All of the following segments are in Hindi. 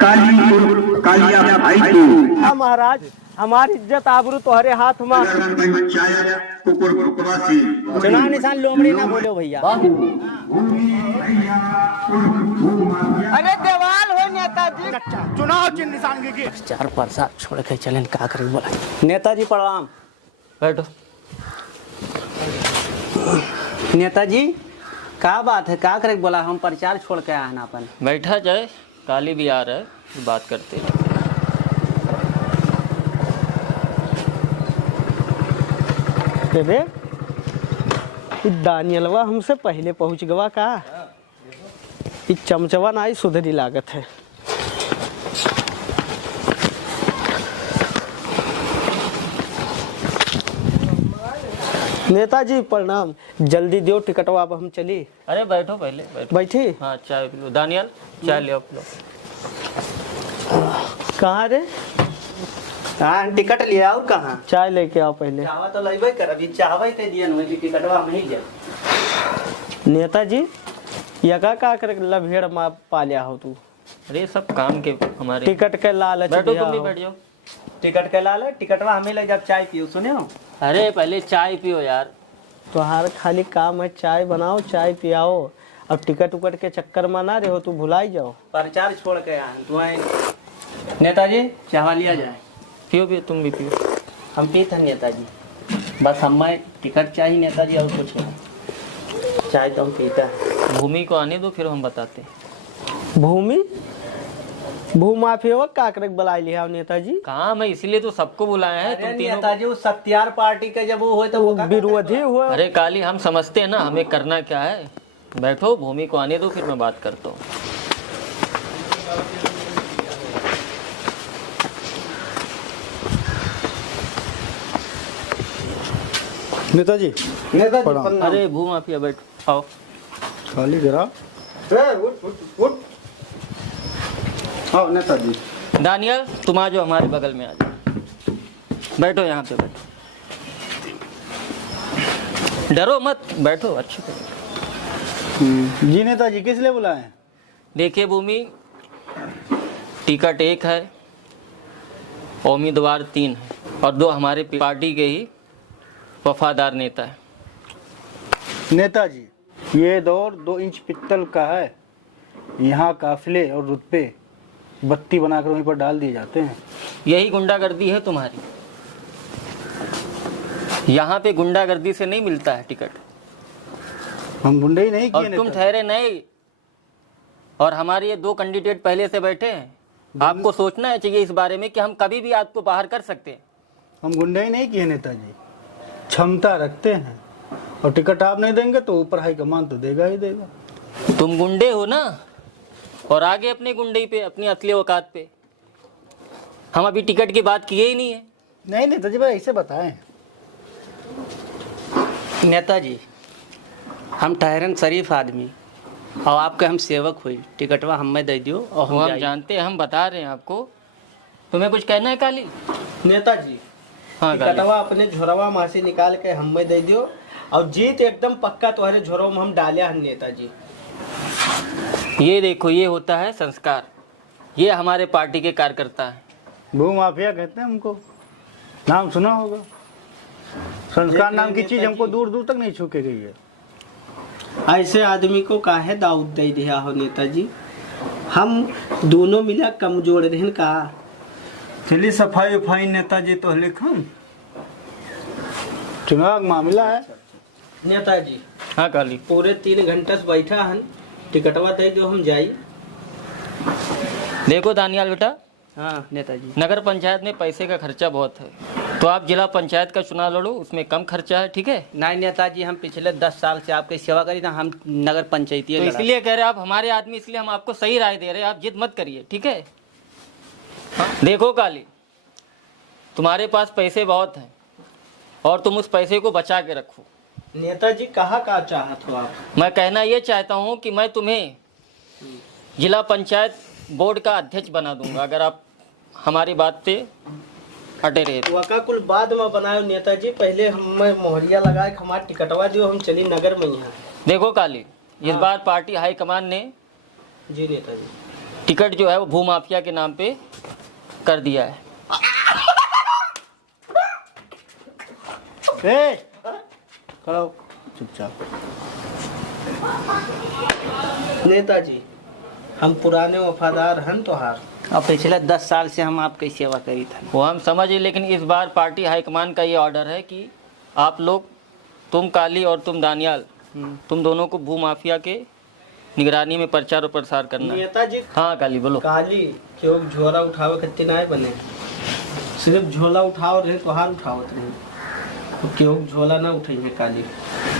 कालिया भाई को हाँ महाराज, हमारी इज्जत आबरू तुम्हारे हाथ में। पंचायत कुकुरवासी चुनाव निशान लोमड़ी ना बोलो भैया। अरे देवाल हो नेताजी, चुनाव चिन्ह निशान के चार परसा छोड़ के चलें का करें बोला। नेताजी प्रणाम। बैठो। नेताजी का बात है, का करे बोला? हम प्रचार छोड़ के आए ना अपन। बैठा जाए, काली भी आ रहा है, बात करते हैं। बेबे दानियलवा हमसे पहले पहुंच गवा का। चमचवा ना सुधरी लागत है। नेताजी प्रणाम, जल्दी दियो टिकटवा, अब हम चली। अरे बैठो, पहले बैठो। बैठी? हाँ, चाय पी लो। दानियल चाय ले आओ। कहाँ रे? हाँ टिकट ले आओ। कहाँ चाय लेके आओ पहले। चावा तो लेबे कर, अभी चावल के दिया न टिकटवा नहीं दिया। नेताजी यका का कर लभेड़ मा पालिया हो तू? अरे सब काम के हमारे। टिकट के लालच बैठो, दिया तुम भी हो। बैठ जाओ। टिकट के लाल टिकटवा हमें ले जब चाय पियो। सुने हो? अरे पहले चाय पियो यार। तुम्हारा खाली काम है चाय बनाओ, चाय पियाओ, अब टिकट उकट के चक्कर में ना रहो, तू भुलाई जाओ। प्रचार छोड़ के आए तू। नेताजी चावा लिया जाए। पियो पियो, तुम भी पियो। हम पीते हैं नेताजी, बस हमें टिकट चाहिए नेताजी, और कुछ नहीं। चाय तो हम पीते हैं। भूमि को आने दो, फिर हम बताते हैं। भूमि भूमाफिया का करक बुलाई लिया नेताजी। काम है, इसीलिए तो सबको बुलाए हैं। तुम तीनों। नेताजी वो सत्यार पार्टी का जब वो हुए तो वो विरोधी हुआ। अरे काली, हम समझते हैं ना हमें करना क्या है। बैठो, भूमि को आने दो, फिर मैं बात करता हूँ। नेताजी नेताजी अरे भूमाफिया बैठो, आओ। खाली गिरा। उठ आओ नेताजी। दानियल तुम आ जाओ, हमारे बगल में आ जाओ। बैठो, यहाँ पे बैठो। डरो मत, बैठो अच्छे से। जी नेताजी किस लिए बुलाए? देखिए भूमि, टिकट एक है, उम्मीदवार 3 है, और 2 हमारे पार्टी के ही वफादार नेता है। नेताजी ये दौर 2 इंच पित्तल का है। यहाँ काफिले और रुतबे बत्ती बनाकर वहीं पर डाल दिए जाते हैं। यही गुंडागर्दी है तुम्हारी। यहाँ पे गुंडागर्दी से नहीं मिलता है टिकट। हम गुंडे ही नहीं और किए तुम नेताजी। ठहरे नहीं, और हमारे ये 2 कैंडिडेट पहले से बैठे हैं। आपको सोचना चाहिए इस बारे में कि हम कभी भी आपको बाहर कर सकते हैं। हम गुंडे ही नहीं किए नेताजी, क्षमता रखते हैं, और टिकट आप नहीं देंगे तो ऊपर हाईकमान तो देगा ही देगा। तुम गुंडे हो ना, और आगे अपने गुंडे पे, अपनी असली औकात पे। हम अभी टिकट की बात किए ही नहीं है। नहीं नेताजी भाई ऐसे बताएं। नेताजी हम ठहरन शरीफ आदमी, और आपके हम सेवक हुई, टिकटवा हमें दे दियो और वो हम जाइए। जानते हैं, हम बता रहे हैं आपको। तुम्हें कुछ कहना है काली? नेताजी हाँ काली। टिकटवा अपने झोरवा में से निकाल के हमें दे दियो, और जीत एकदम पक्का तुम्हारे झोरों में हम डाले हैं नेताजी। ये देखो, ये होता है संस्कार। ये हमारे पार्टी के कार्यकर्ता हैं। भू माफिया कहते हैं हमको, नाम सुना होगा। संस्कार नाम की चीज हमको दूर दूर तक नहीं छू के गई है। ऐसे आदमी को काहे दाऊद दे दिया हो नेताजी? हम दोनों मिला कमजोर रहन का। चलिए सफाई उफाई नेताजी तो लिखम, चुनाव मामला है। नेताजी हाँ काली। पूरे 3 घंटे से बैठा हन, टिकटवा दे दो हम जाई। देखो दानियाल बेटा, हाँ नेताजी। नगर पंचायत में पैसे का खर्चा बहुत है, तो आप जिला पंचायत का चुनाव लड़ो, उसमें कम खर्चा है, ठीक है? नहीं नेताजी, हम पिछले 10 साल से आपकी सेवा करी ना, हम नगर पंचायती तो इसलिए कह रहे हैं, आप हमारे आदमी, इसलिए हम आपको सही राय दे रहे हैं। आप जिद मत करिए, ठीक है? हाँ? देखो काली, तुम्हारे पास पैसे बहुत हैं, और तुम उस पैसे को बचा के रखो। नेताजी कहाँ का चाहत हो आप? मैं कहना ये चाहता हूँ कि मैं तुम्हें जिला पंचायत बोर्ड का अध्यक्ष बना दूंगा, अगर आप हमारी बात पे अटे रहे तो। वका कुल बाद में बनायो नेताजी, पहले हमें मोहरिया लगाए हमारा टिकटवा दियो, हम चली नगर में यहाँ। देखो काली, इस बार पार्टी हाईकमान ने जी नेताजी टिकट जो है वो भूमाफिया के नाम पे कर दिया है। खड़ा हो चुपचाप। नेताजी हम पुराने वफादार हन तोहार। और पिछले 10 साल से हम आपकी सेवा करी था। वो हम समझे, लेकिन इस बार पार्टी हाईकमान का ये ऑर्डर है कि आप लोग, तुम काली और तुम दानियाल, तुम दोनों को भूमाफिया के निगरानी में प्रचार और प्रसार करना है। नेताजी हाँ काली बोलो। काली क्यों झोला उठावे कत्ती ना बने, सिर्फ झोला उठाओ रहे तो हार उठावत रहे, तो क्यों झोला ना उठाइए काली।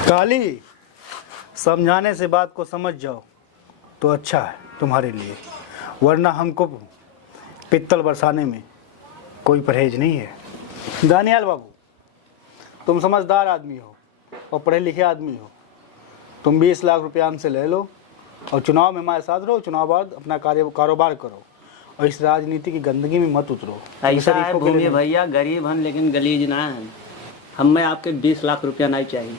काली, समझाने से बात को समझ जाओ तो अच्छा है तुम्हारे लिए, वरना हमको पित्तल बरसाने में कोई परहेज नहीं है। दानियाल बाबू, तुम समझदार आदमी हो और पढ़े लिखे आदमी हो। तुम 20 लाख रुपया हमसे ले लो और चुनाव में हमारे साथ रहो। चुनाव बाद अपना कारोबार करो और इस राजनीति की गंदगी में मत उतरो। ऐसा है शरीफों के लिए भूमि भैया, गरीब हन लेकिन गलीज ना है। हमें आपके 20 लाख रुपया नहीं चाहिए।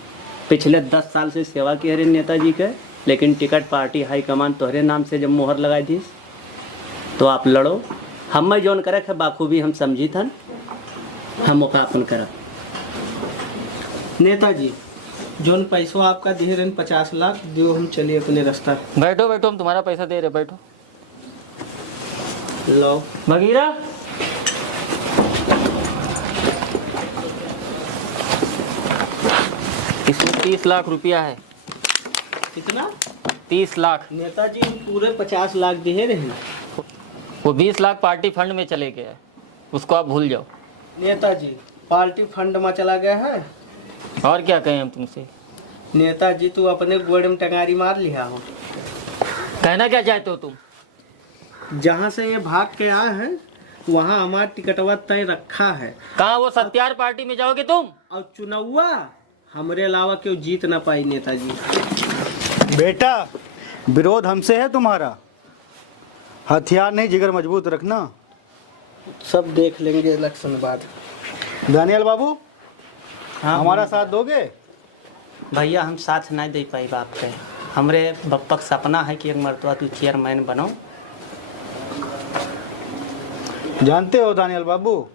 पिछले 10 साल से सेवा की हरे नेताजी के, लेकिन टिकट पार्टी हाईकमान तोहरे नाम से जब मोहर लगाई थी तो आप लड़ो। हमें जौन करे थे बाखूबी हम समझी थन, हम अपन करब। नेताजी जोन पैसों आपका दिए रहे 50 लाख दियो, हम चलिए अपने रास्ता। बैठो बैठो, हम तुम्हारा पैसा दे रहे, बैठो। लो भगीरा, इसमें 30 लाख रुपया है। कितना? 30 लाख। नेताजी हम पूरे 50 लाख दिए रहे हैं। वो 20 लाख पार्टी फंड में चले गया है, उसको आप भूल जाओ। नेताजी पार्टी फंड में चला गया है। और क्या कहें हम तुमसे? नेताजी तू अपने गोड़ में टंगारी मार लिया हो। कहना क्या चाहते हो तुम? जहाँ से ये भाग के आए हैं वहाँ हमारा टिकटवा तय रखा है। कहाँ वो सत्यार पार्टी में जाओगे तुम? और चुनावा हमरे अलावा क्यों जीत ना पाई नेताजी। बेटा, विरोध हमसे है तुम्हारा, हथियार नहीं, जिगर मजबूत रखना। सब देख लेंगे इलेक्शन बाद। दानियाल बाबू, हाँ हमारा साथ दोगे? भैया हम साथ नहीं दे पाई बाप के। हमरे बप्पा का सपना है कि एक मरतबा तू चेयरमैन बनो। जानते हो दानियाल बाबू,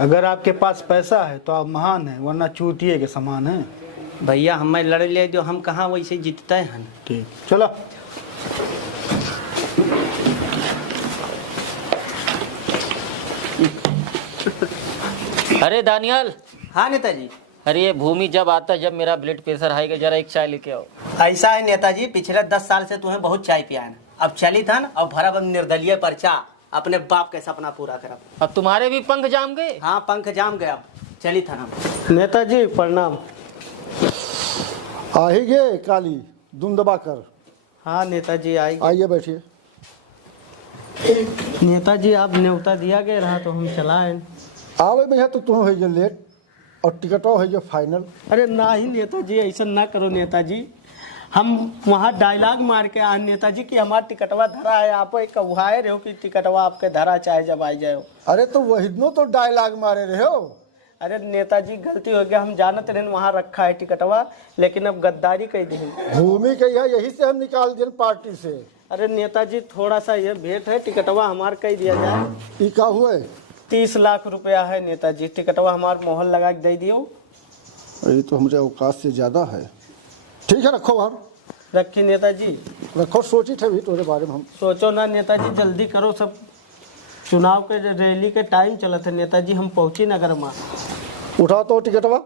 अगर आपके पास पैसा है तो आप महान हैं, वरना चूतिए के समान हैं। भैया हमें लड़ ले जो हम कहाँ वैसे जीतते हैं। ठीक, चलो। अरे दानियाल, हाँ नेताजी। अरे ये भूमि जब आता है, जब मेरा ब्लड प्रेशर हाई, जरा एक चाय लेके आओ। ऐसा है नेताजी, पिछले 10 साल से तुम्हें बहुत चाय पिया है। अब चली था और भरा बंद निर्दलीय पर्चा, अपने बाप का सपना पूरा करब। अब तुम्हारे भी पंख जाम गए। हाँ पंख जाम गया। चली था हम। नेताजी प्रणाम। आ ही गए काली, दुम दबा कर। हाँ नेताजी आइए। आइए बैठिए। नेताजी आप न्योता दिया गया रहा तो हम चलाए। आवे में है तो तुम है जे लेट और टिकटो है जे फाइनल। अरे ना ही नेताजी, ऐसा ना करो नेताजी। हम वहाँ डायलॉग मार के आए नेताजी कि हमारा टिकटवा धरा है, आप एक कहुआए रहे हो कि टिकटवा आपके धरा चाहे जब आ जाए। अरे तो वही नो तो डायलॉग मारे रहे हो। अरे नेताजी गलती हो गया, हम जानते रहे वहाँ रखा है टिकटवा, लेकिन अब गद्दारी कही दी। भूमि के यहाँ यही से हम निकाल दिए पार्टी से। अरे नेताजी थोड़ा सा ये भेंट है, टिकटवा हमार कही दिया जाए। ई का हुए? 30 लाख रुपया है नेताजी, टिकटवा हमार मोहर लगा के दे दियो। ये तो हमारे औकात से ज्यादा है। ठीक है, रखो बाहर रखी नेताजी। रखो, सोची थे भी तुम्हारे बारे में हम। सोचो ना नेताजी, जल्दी करो, सब चुनाव के रैली के टाइम चला था नेताजी, हम पहुंची नगर में। उठा तो टिकटवा,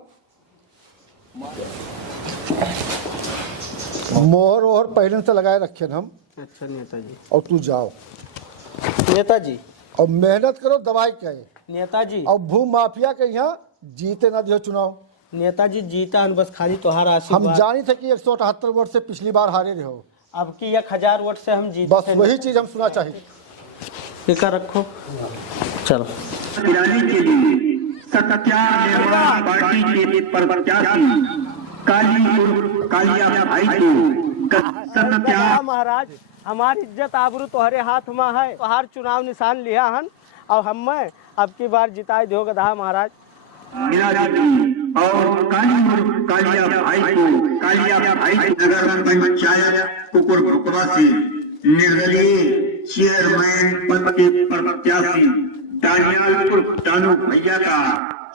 मोहर ओहर पहले से लगाए रखे हम। अच्छा नेताजी। और तू जाओ नेताजी। और मेहनत करो, दवाई कहे। नेताजी। और भू माफिया के यहाँ जीते ना दियो चुनाव। नेताजी जीता हन बस खाली तोहार हम आशीर्वाद। जानी थे कि 178 वोट से पिछली बार हारे रहे हो। अब की 1000 वोट से हम जीते। बस वही चीज हम सुना चाहिए। टिका रखो, चलो। गिराने के लिए सत्यार निर्माण पार्टी के प्रत्याशी काली उर्फ कालिया भाई को सत्यार महाराज, हमारी इज्जत आबरू तोहरे हाथ में है। तोहार चुनाव निशान लिया हन और हम अब की बार जिताए दो गधा महाराज। मिला दीजिए और काली उर्फ कालिया भाई को नगर पंचायत कुकुरपुरा से निर्दलीय चेयरमैन पद के प्रत्याशी डानियाल डानू भैया का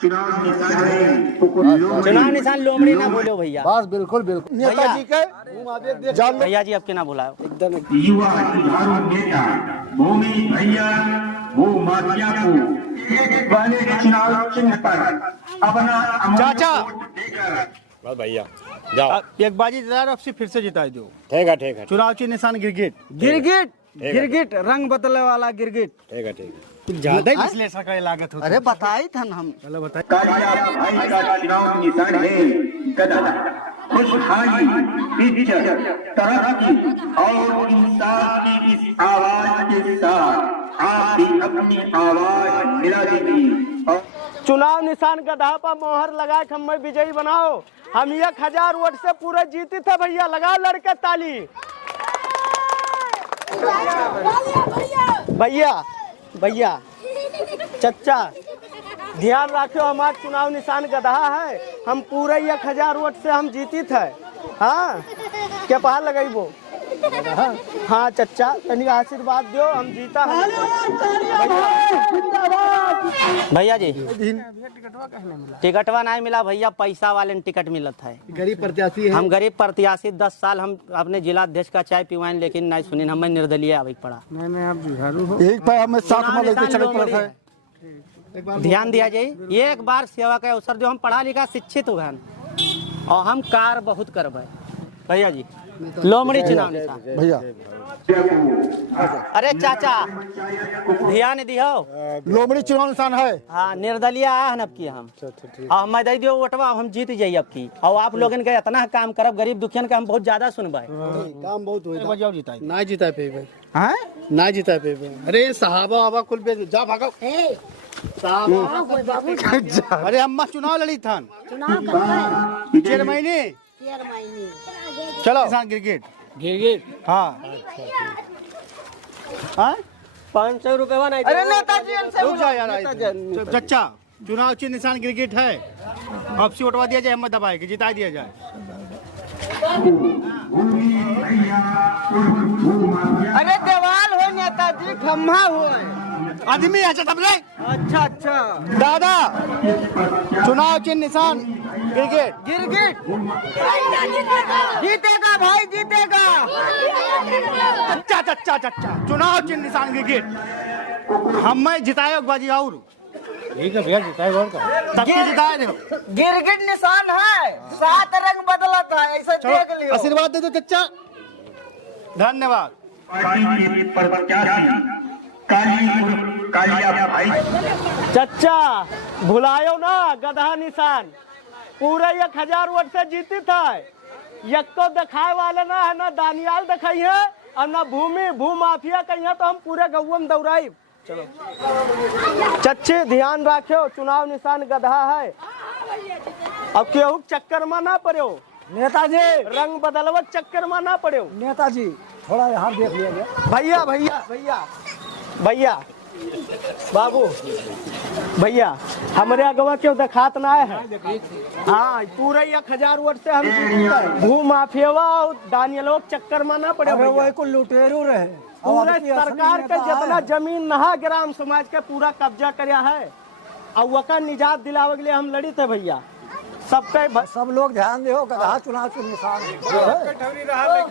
चुनाव निशान है। चुनाव निशान लोमड़ी ना बोलो भैया। बस बिल्कुल बिल्कुल नेताजी के जान भैया जी आपके ना बुलाओ। युवा जुझारू नेता भूमि भैया वो माफिया को एक वाले चुनाव चिन्ह पर अपना चाचा। वोट देकर बस भैया जाओ। एक बाजी जरा आपसे फिर से जिता दो। ठीक है ठीक है चुनाव चिन्ह निशान गिरगिट। गिरगिट गिरगिट रंग बदलने वाला गिरगिट। ठीक है ठीक है। कुछ ज्यादा ही विश्लेषण का लागत होता है। अरे बताई था ना हम। चलो बताइए। कालिया भाई का चुनाव निशान है गदा। खुशहाली, इज्जत, तरक्की और इंसाफ की इस आवाज के साथ आप भी अपनी आवाज मिला दीजिए और चुनाव निशान गधा पर मोहर लगा के हमें विजयी बनाओ। हम 1000 वोट से पूरे जीते थे भैया। लगाओ लड़के ताली। भैया भैया चचा ध्यान रखो हमारा चुनाव निशान गधा है। हम पूरे 1000 वोट से हम जीती थे। हाँ क्या पहाड़ लगाई वो। हाँ चचा तनिक आशीर्वाद दो हम जीता है। भैया जी टिकटवा नहीं मिला भैया। पैसा वाले ने टिकट मिलत है। गरीब प्रत्याशी है। हम गरीब प्रत्याशी 10 साल हम अपने जिला अध्यक्ष का चाय पिवाएं लेकिन नहीं सुनी। हमें निर्दलीय आवे पड़ा। नहीं आप जुझारू हो। एक पे हमें साथ में लेके चले पड़ता है। ध्यान दिया जाए एक बार सेवा का अवसर जो हम पढ़ा लिखा शिक्षित हुए और हम कार बहुत करबे। भैया जी लोमड़ी चुनाव निशान। भैया अरे चाचा ध्यान दियो। लोमड़ी चुनाव निशान है। हाँ निर्दलीय आया है अब की हम और मैं दे दियो वोटवा हम जीत जाइए अब की। और आप लोगन के इतना काम करब गरीब दुखियन के हम बहुत ज्यादा सुनबे। काम बहुत हुआ जिताई ना जीता पे भाई। हाँ ना जीता पे भाई। अरे साहबा आबा कुल पे जा भागो। अरे अम्मा चुनाव लड़ी थान चेयरमैनी। चलो निशान गिरगिट गिरगिट। हाँ हाँ 500 रुपए नहीं। अरे नेताजी रुक जा यार। चचा चुनाव चिन्ह निशान गिरगिट है। अब से उठवा दिया जाए हिम्मत दबाए के जिता दिया जाए। अरे देवाल हो नेताजी खम्भा हो। आदमी अच्छा तब रे। अच्छा अच्छा दादा चुनाव चिन्ह निशान गिरगिट। गिरगिट जीतेगा भाई जीतेगा। चच्चा चच्चा चच्चा चुनाव चिन्ह निशान गिरगिट। हमें जिताए बाजी और ठीक है भैया जिताए और का। सबकी जिताए दो। गिरगिट निशान है। 7 रंग बदलता है ऐसे देख लियो। आशीर्वाद दे दो चच्चा। धन्यवाद। पार्टी के प्रत्याशी कालिया भाई चच्चा भुलायो ना गधा निशान। पूरे 1000 वोट से जीती था। एक तो दिखाए वाले ना है ना दानियाल दिखाई है और ना भूमि भूमाफिया कही है। तो हम पूरे गौवा में दौड़ाई। चलो चच्चे ध्यान रखो चुनाव निशान गधा है। अब केहू चक्कर में ना पड़ो। नेताजी रंग बदलवत चक्कर में ना पड़ो। नेताजी थोड़ा यहाँ देख लिया गया। भैया भैया भैया भैया बाबू भैया हमारे अगवा क्यों दिखात ना है। हाँ पूरे 1000 वोट से हम भूमाफियावा और दानियलों चक्कर में ना पड़े। वो को लुटेरू रहे। पूरे सरकार के जितना जमीन नहा ग्राम समाज के पूरा कब्जा कराया है और वका निजात दिलावे के लिए हम लड़ी थे भैया। सबके सब लोग ध्यान दो गधा चुनाव चिन्ह निशान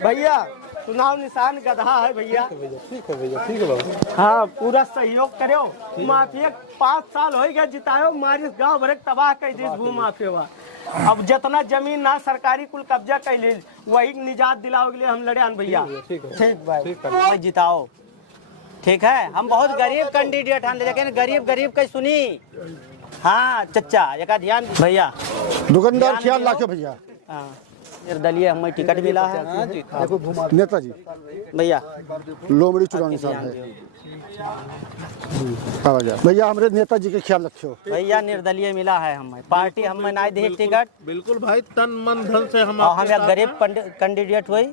भैया चुनाव निशान गधा है भैया। ठीक है भैया ठीक है बाबू। हाँ पूरा सहयोग करो। माफिया 5 साल हो गए जितायो मारिस गांव भर तबाह कर दी भूमाफिया। अब जितना जमीन ना सरकारी कुल कब्जा कर ली वही निजात दिलाओ के लिए हम लड़े भैया। ठीक भाई जिताओ। ठीक है हम बहुत गरीब कैंडिडेट हैं लेकिन गरीब गरीब का सुनी। हाँ चच्चा एक ध्यान भैया। दुकानदार ख्याल रखो भैया। हाँ निर्दलीय हमें टिकट मिला है। नेताजी भैया लोमड़ी चुनाव निशान है। भैया हमारे नेताजी के ख्याल रखो। भैया निर्दलीय मिला है हमें। पार्टी हमें नहीं दी टिकट। बिल्कुल भाई तन मन धन से हम और हम एक गरीब कैंडिडेट हुई।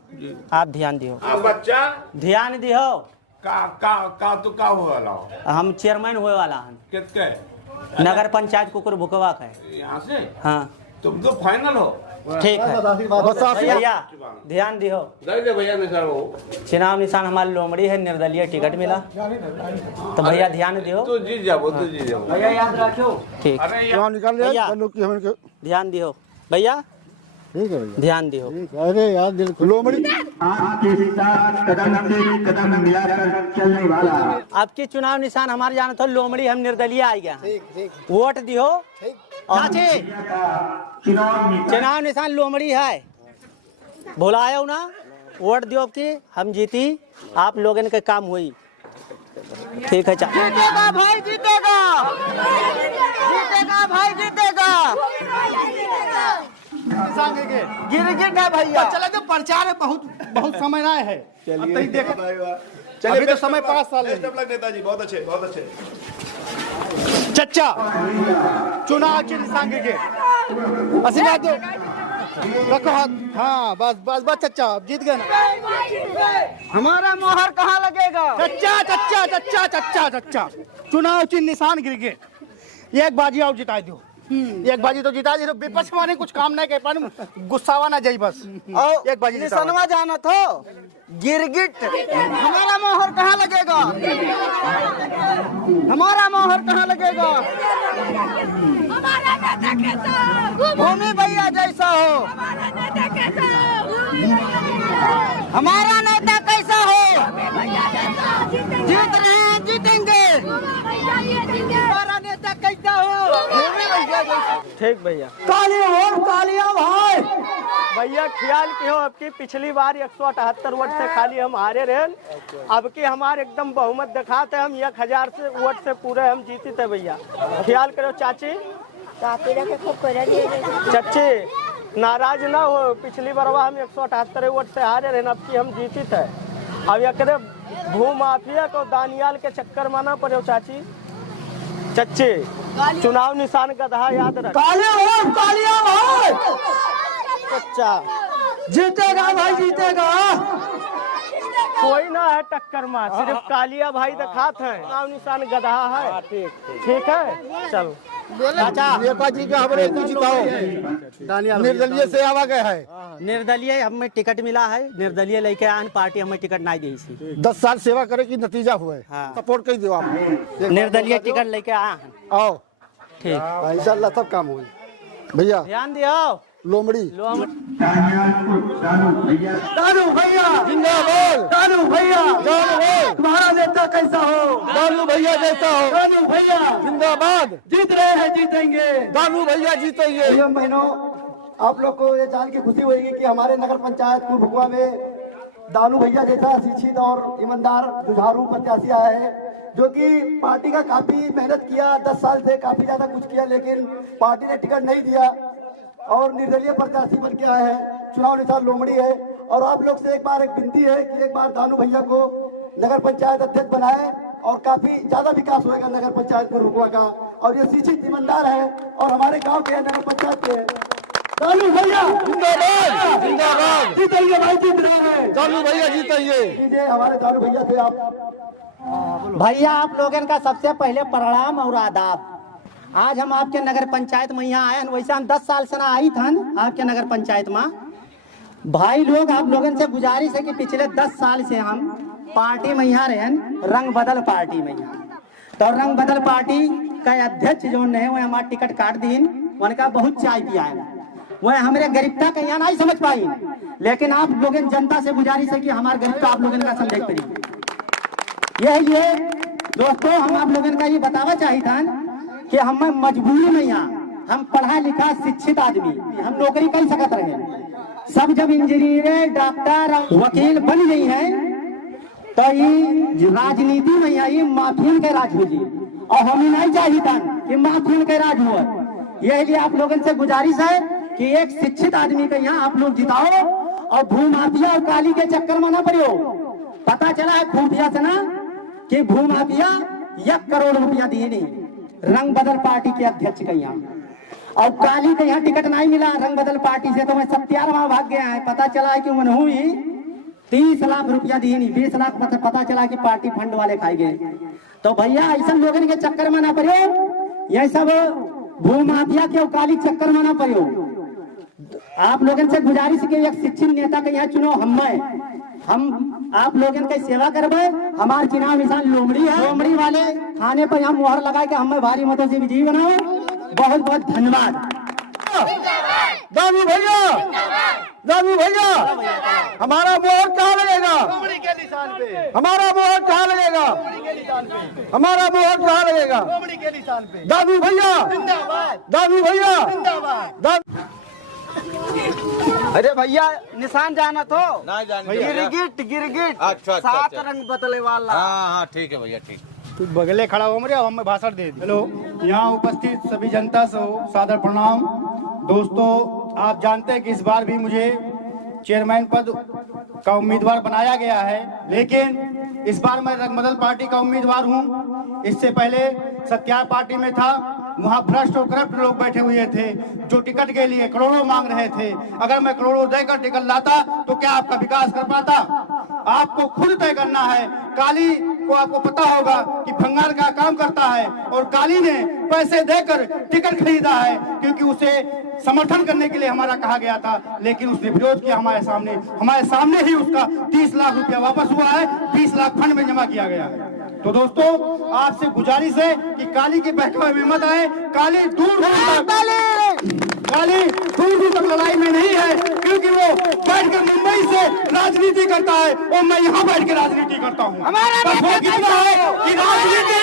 आप ध्यान दियो। बच्चा ध्यान दियो। का तो का हुआ लाओ। हम चेयरमैन हुए वाला हैं कितके नगर पंचायत कुकुर भुकवा है। यहाँ से हाँ तुम तो फाइनल हो। ठीक है भैया ध्यान दियो। चुनाव निशान हमारी लोमड़ी है, निर्दलीय टिकट मिला तो भैया ध्यान दियो। तू जीत जाओ, तू जीत जाओ। भैया याद रखो। ठीक चुनाव निकाल रहे भैया। हैं ध्यान दियो भैया, ठीक है भैया ध्यान दियो। अरे यार दिल लोमड़ी आपके साथ कदम से कदम मिलाकर चलने वाला आपकी चुनाव निशान हमारे जाना था लोमड़ी, हम निर्दलीय आ गया। वोट दियो। चाची चुनाव निशान लोमड़ी है, भुलायो ना। वोट दियो की हम जीती, आप लोगन के काम हुई। ठीक है चाचा। जीतेगा भाई, जीतेगा, जीतेगा भाई, जीतेगा। गिरगिट है भैया। चले जो प्रचार है, बहुत समय ना है। चलिए देख, अभी तो समय 5 साल है। नेताजी बहुत अच्छे, बहुत अच्छे। चच्चा चुनाव चिन्ह संग के आशीर्वाद दो, रखो हाथ। हाँ बस बस बस चच्चा, आप जीत गए ना। हमारा मोहर कहाँ लगेगा? चच्चा चच्चा चच्चा चच्चा चच्चा चुनाव चिन्ह निशान गिर गए। एक बाजी और जिता दो, एक बाजी तो जिता दो। विपक्ष वाले कुछ काम नहीं कर पाए, गुस्सावा ना जाई बस। एक बाजी निशानवा जाना तो गिरगिट। हमारा मोहर कहाँ लगेगा? हमारा मोहर कहाँ लगेगा? भूमि भैया जैसा हो। हमारा नेता कैसा हो? जीत रहे हैं, जीतेंगे। हमारा नेता कैसा हो? भूमि भैया जैसा। ठीक भैया। काली हो, कालिया भाई। भैया ख्याल की हो, अब की पिछली बार 178 वोट से खाली हम हारे रहे। अब की हमारे एकदम बहुमत दिखाते, हम 1000 से वोट से पूरे हम जीते थे भैया। ख्याल करो चाची। चाची नाराज ना हो, पिछली बार हम 178 वोट से हारे रहे, अब की हम जीते थे। अब एकरे भू माफिया को दानियाल के चक्कर माना पड़े चाची। चच्ची चुनाव निशान गधा याद रख। कालिया हो, कालिया भाई। अच्छा जीतेगा भाई, जीतेगा। कोई ना है टक्कर मार, सिर्फ कालिया भाई दिखाते हैं। चुनाव निशान गधा है। ठीक है चल। नेताजी का हमारे जिताओ, निर्दलीय से आवा गया है। निर्दलीय हमें टिकट मिला है, निर्दलीय लेके आन, पार्टी हमें टिकट नहीं दी थी। 10 साल सेवा करे की नतीजा हुआ है। हाँ। सपोर्ट कर दो आप, निर्दलीय टिकट लेके आए। आओ ठीक इंशाल्लाह सब काम होगा। भैया ध्यान दियो। लोमड़ी दानू भैया जिंदाबाद, दानू भैया तुम्हारा नेता कैसा हो? दानू भैया जैसा हो। दानू भैया जिंदाबाद, जीत रहे हैं, जीतेंगे। दानू भैया जीतेंगे। बहनों, आप लोग को ये जान के खुशी होगी कि हमारे नगर पंचायत कुरभुआ में दानू भैया जैसा शिक्षित और ईमानदार जुझारू प्रत्याशी आया है, जो कि पार्टी का काफी मेहनत किया, 10 साल से काफी ज्यादा कुछ किया, लेकिन पार्टी ने टिकट नहीं दिया और निर्दलीय प्रत्याशी बन के आए हैं। चुनाव निशान लोमड़ी है और आप लोग से एक बार एक विनती है कि एक बार दानू भैया को नगर पंचायत अध्यक्ष बनाए और काफी ज्यादा विकास होगा नगर पंचायत कुरभुआ का। और ये शिक्षित ईमानदार है और हमारे गांव के नगर पंचायत के दानू भैया जिंदाबाद, जिंदाबाद, जीतेंगे भाई, जीत रहे हैं। दानू भैया जीतेंगे। कीजिए हमारे दानू भैया से आप। भैया आप लोगन का सबसे पहले प्रणाम और आदाब। आज हम आपके नगर पंचायत में यहाँ आए हैं, वैसे हम 10 साल से ना आई थन आपके नगर पंचायत में। भाई लोग आप लोगन से गुजारिश है कि पिछले 10 साल से हम पार्टी में यहाँ रहे, रंग बदल पार्टी में यहाँ। तो रंग बदल पार्टी का अध्यक्ष जो है वो हमारा टिकट काट दीन, उनका बहुत चाय पिया है, वह हमारे गरीबता का यहाँ नहीं समझ पाई। लेकिन आप लोगन जनता से गुजारिश है कि हमारे गरीबता आप लोगन का समझ करिए। ये दोस्तों हम आप लोगन का ये बतावा चाहिए था कि हम मजबूरी में यहाँ, हम पढ़ा लिखा शिक्षित आदमी, हम नौकरी कर सकत रहे। सब जब इंजीनियर डॉक्टर वकील बन गई है तो ये राजनीति में ये माफियन के राज हो जी, और हमें नहीं चाहिए था कि माफियन के राज हो। यह लिए आप लोगों से गुजारिश है कि एक शिक्षित आदमी का यहाँ आप लोग जिताओ और भू माफिया और काली के चक्कर में ना पड़ो। पता चला है खुफिया से ना कि भू माफिया 1 करोड़ रुपया दिए नहीं रंग बदल पार्टी के अध्यक्ष का यहाँ, और काली का यहाँ टिकट नहीं मिला रंग बदल पार्टी से, तो मैं 17वां भाग गया है। पता चला है कि उन्होंने ही 30 लाख रुपया दिए नहीं, 20 लाख पता चला कि पार्टी फंड वाले खाई गए। तो भैया ऐसा लोगों के चक्कर में ना पड़ो, यह सब भू माफिया के काली चक्कर में ना पड़ो। आप लोगन से गुजारिश के एक शिक्षित नेता के यहाँ चुनाव हम आप लोगन की सेवा करबे। हमारे चुनाव निशान लोमड़ी है, लोमड़ी वाले खाने पर यहाँ मुहर लगाए के हमें भारी मतों से विजयी बनाओ। बहुत बहुत धन्यवाद। दादू भैया, दादू भैया, हमारा मोहर कहाँ लगेगा? हमारा मोहर कहाँ लगेगा? हमारा मोहर कहाँ लगेगा? दादू भैया, दादू भैया, अरे भैया निशान जाना तो ना जाने गिरगिट अच्छा, 7 रंग बदले वाला। हाँ ठीक है भैया, ठीक। तू बगले खड़ा हो मेरे, हमें भाषण दे दे। हेलो, यहाँ उपस्थित सभी जनता से सादर प्रणाम। दोस्तों, आप जानते हैं कि इस बार भी मुझे चेयरमैन पद का उम्मीदवार बनाया गया है, लेकिन इस बार मैं रंगमदल पार्टी का उम्मीदवार हूँ। इससे पहले सत्यार पार्टी में था, वहाँ भ्रष्ट और करप्ट लोग बैठे हुए थे जो टिकट के लिए करोड़ों मांग रहे थे। अगर मैं करोड़ों देकर टिकट लाता तो क्या आपका विकास कर पाता? आपको खुद तय करना है। काली को आपको पता होगा कि भंगार का काम करता है और काली ने पैसे देकर टिकट खरीदा है क्योंकि उसे समर्थन करने के लिए हमारा कहा गया था, लेकिन उसने विरोध किया। हमारे सामने ही उसका 30 लाख रुपया वापस हुआ है, 20 लाख फंड में जमा किया गया है। तो दोस्तों, आपसे गुजारिश है कि काली के बहकावे में मत आए। काली दूर तक लड़ाई में नहीं है, क्योंकि वो बैठकर मुंबई से राजनीति करता है और मैं यहाँ बैठ के राजनीति करता हूँ। बस वो कितना है कि राजनीति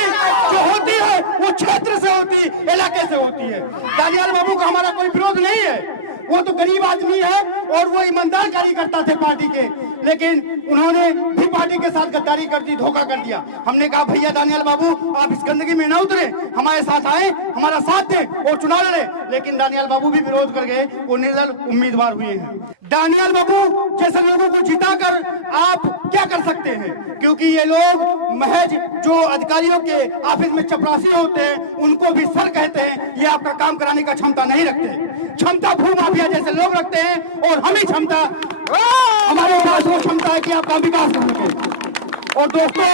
जो होती है वो क्षेत्र से होती, इलाके से होती है। दानियाल बाबू का हमारा कोई विरोध नहीं है, वो तो गरीब आदमी है और वो ईमानदार कार्यकर्ता थे पार्टी के, लेकिन उन्होंने भी पार्टी के साथ गद्दारी कर दी, धोखा कर दिया। हमने कहा भैया दानियाल बाबू आप इस गंदगी में न उतरे, हमारे साथ आए, हमारा साथ दें और चुनाव लड़े, लेकिन दानियाल बाबू भी विरोध कर गए, वो निर्दल उम्मीदवार हुए हैं। दानियाल बाबू जैसे लोगों को जिताकर आप क्या कर सकते हैं? क्योंकि ये लोग महज जो अधिकारियों के ऑफिस में चपरासी होते हैं उनको भी सर कहते हैं, ये आपका काम कराने का क्षमता नहीं रखते। क्षमता भू माफिया जैसे लोग रखते हैं और हमें क्षमता, हमारे पास वो क्षमता है कि आपका विकास कर सके। और दोस्तों,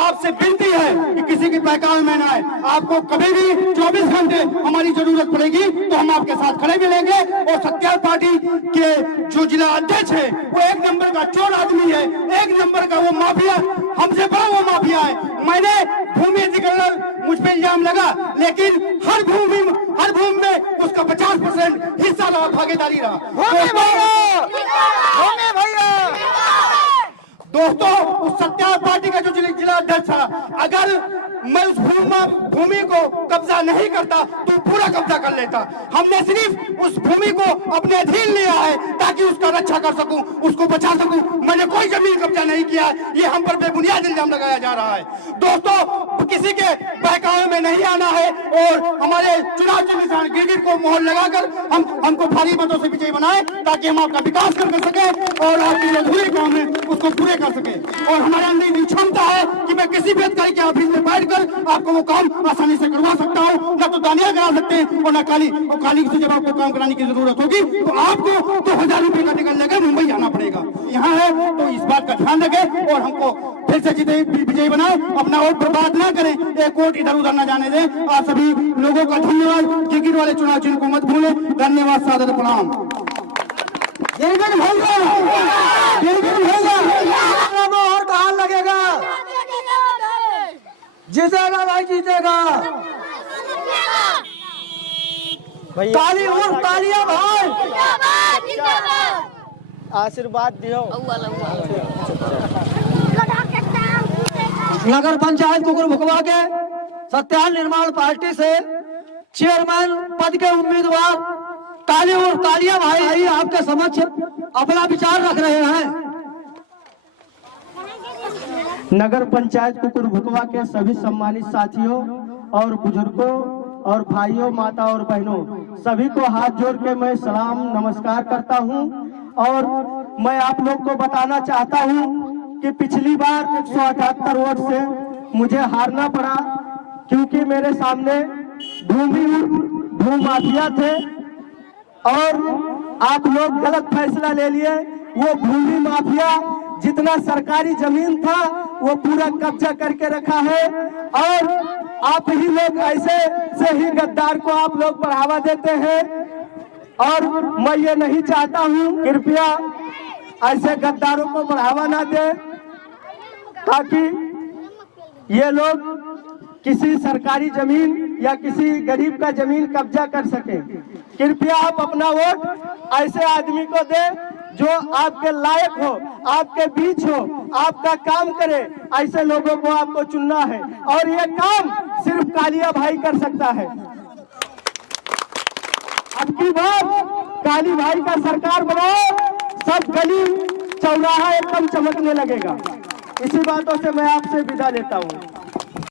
आपसे विनती है कि किसी के बहकावे में न आए। आपको कभी भी 24 घंटे हमारी जरूरत पड़ेगी तो हम आपके साथ खड़े मिलेंगे। और सत्यार पार्टी के जो जिला अध्यक्ष है वो एक नंबर का चोर आदमी है, एक नंबर का वो माफिया, हमसे बड़ा वो माफिया है। मैंने भूमि अधिग्रहण मुझ पे इल्जाम लगा, लेकिन हर भूमि में उसका 50% हिस्सा रहा, भागीदारी रहा। दोस्तों, उस सत्यार पार्टी का जो जिला अध्यक्ष था, अगर मैं उस भूमि को कब्जा नहीं करता तो पूरा कब्जा कर लेता। हमने सिर्फ उस भूमि को अपने अधीन लिया है ताकि उसका रक्षा कर सकूं, उसको बचा सकूं। मैंने कोई जमीन कब्जा नहीं किया, ये हम पर बेबुनियाद इल्जाम लगाया जा रहा है। दोस्तों, किसी के बहकावे में नहीं आना है और हमारे चुनाव के निशान गिरगिट को मोहर लगाकर हमको भारी मतों से विजयी बनाए ताकि हम आपका विकास कर सके और आपके अधूरे काम है उसको पूरे कर सके। और हमारे अंदर इतनी क्षमता है कि मैं किसी भी अधिकारी के ऑफिस में बैठकर आपको वो काम आसानी से करवा सकता हूँ। न तो दानियाल करा सकते हैं और न काली। और काली से जब आपको काम कराने की जरूरत होगी तो आपको 2000 रुपए का टिकट लेकर मुंबई आना पड़ेगा। यहाँ है तो इस बात का ध्यान रखें और हमको फिर से विजयी बनाए। अपना वोट बर्बाद न करें, एक वोट इधर उधर न जाने दें। आप सभी लोगों का धन्यवाद। गिरगिट वाले चुनाव चिन्ह को मत भूलें। धन्यवाद, सादर प्रणाम। गिरगिट और कहाँ लगेगा? जीतेगा भाई, जीतेगा। काली और तालियां भाई, आशीर्वाद दियो। नगर पंचायत कुकुर भुकवा के सत्यार निर्माण पार्टी से चेयरमैन पद के उम्मीदवार काली और तालियां भाई आपके समक्ष अपना विचार रख रहे हैं। नगर पंचायत कुकुर भुकवा के सभी सम्मानित साथियों और बुजुर्गों और भाइयों, माता और बहनों, सभी को हाथ जोड़ के मैं सलाम नमस्कार करता हूं। और मैं आप लोग को बताना चाहता हूं कि पिछली बार 178 वोट से मुझे हारना पड़ा, क्योंकि मेरे सामने भूमाफिया थे और आप लोग गलत फैसला ले लिए। वो भूमि माफिया जितना सरकारी जमीन था वो पूरा कब्जा करके रखा है और आप ही लोग ऐसे से ही गद्दार को आप लोग बढ़ावा देते हैं। और मैं ये नहीं चाहता हूँ, कृपया ऐसे गद्दारों को बढ़ावा ना दे ताकि ये लोग किसी सरकारी जमीन या किसी गरीब का जमीन कब्जा कर सके। कृपया आप अपना वोट ऐसे आदमी को दे जो आपके लायक हो, आपके बीच हो, आपका काम करे। ऐसे लोगों को आपको चुनना है और ये काम सिर्फ कालिया भाई कर सकता है। अब की बार काली भाई का सरकार बनाओ, सब गली चौराहा एकदम चमकने लगेगा। इसी बातों से मैं आपसे विदा लेता हूँ।